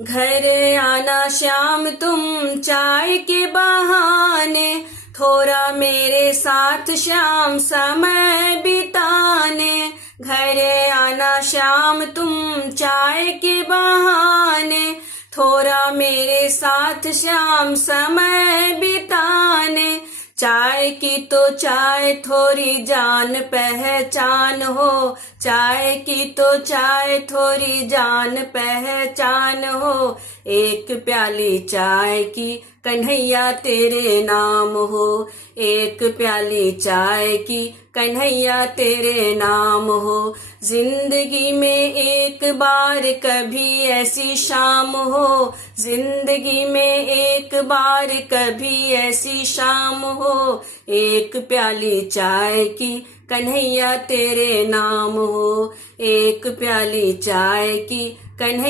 घर आना श्याम तुम चाय के बहाने, थोड़ा मेरे साथ श्याम समय बिताने। घर आना श्याम तुम चाय के बहाने, थोड़ा मेरे साथ श्याम समय बिताने। चाय की तो चाय थोड़ी जान पहचान हो, चाय की तो चाय थोड़ी जान पहचान हो। एक प्याली चाय की कन्हैया तेरे नाम हो, एक प्याली चाय की कन्हैया तेरे नाम हो। जिंदगी में एक बार कभी ऐसी शाम हो, जिंदगी में एक बार कभी ऐसी शाम हो। एक प्याली चाय की कन्हैया तेरे नाम हो, एक प्याली चाय की कन्हैया